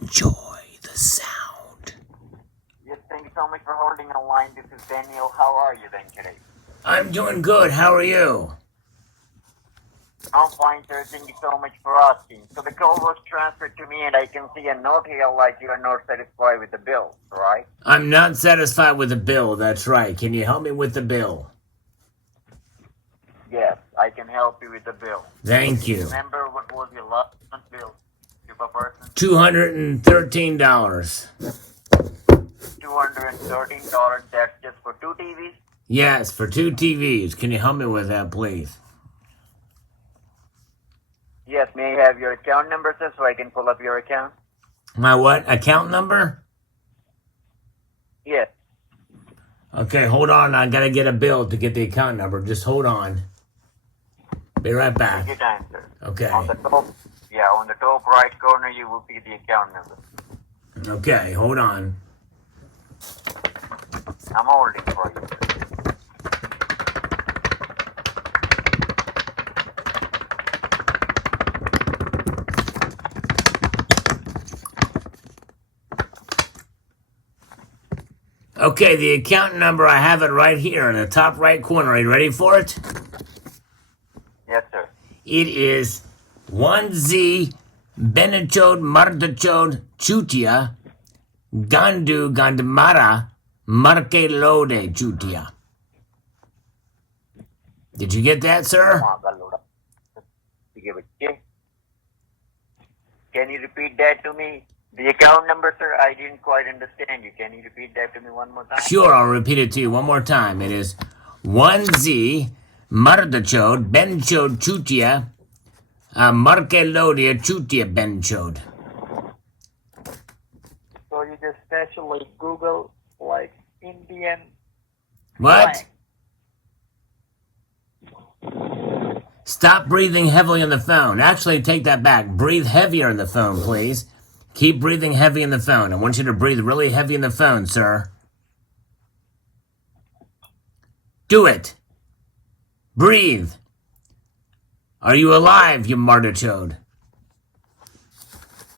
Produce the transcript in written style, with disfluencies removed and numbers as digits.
Enjoy the sound. Yes, thank you so much for holding on line. This is Daniel. How are you then today? I'm doing good. How are you? I'm fine, sir. Thank you so much for asking. So the call was transferred to me, and I can see a note here like you are not satisfied with the bill, right? I'm not satisfied with the bill. That's right. Can you help me with the bill? Yes, I can help you with the bill. Thank Do you you. remember what was your last month bill to per person? $213. $213. That's just for two TVs? Yes, for 2 TVs. Can you help me with that, please? Yes, may I have your account number, sir, so I can pull up your account? My what? Account number? Yes. Okay, hold on. I gotta get a bill to get the account number. Just hold on. Be right Take your back. time, sir. Okay. On the top right corner, you will see the account number. Okay, hold on. I'm holding for you. Okay, the account number, I have it right here in the top right corner. Are you ready for it? Yes, sir. It is 1Z Benachod Mardachod Chutia Gandu Gandmara Marke Lode Chutia. Did you get that, sir? Can you repeat that to me? The account number, sir, I didn't quite understand you. Can you repeat that to me one more time? Sure, I'll repeat it to you one more time. It is 1Z Mardachod Benchod Chutia Marke Lode Chutia Benchod. So you just specially Google like Indian What? flag. Stop breathing heavily on the phone. Actually, take that back. Breathe heavier in the phone, please. Keep breathing heavy in the phone. I want you to breathe really heavy in the phone, sir. Do it. Breathe. Are you alive, you martychode?